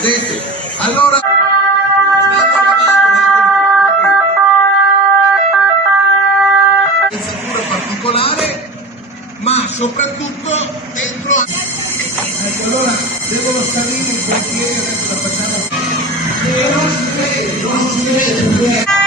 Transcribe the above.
vedete? Allora attrezzatura particolare, ma soprattutto dentro. Ecco, allora devono salire i pompieri, adesso la facciamo. Non si vede, non si vede.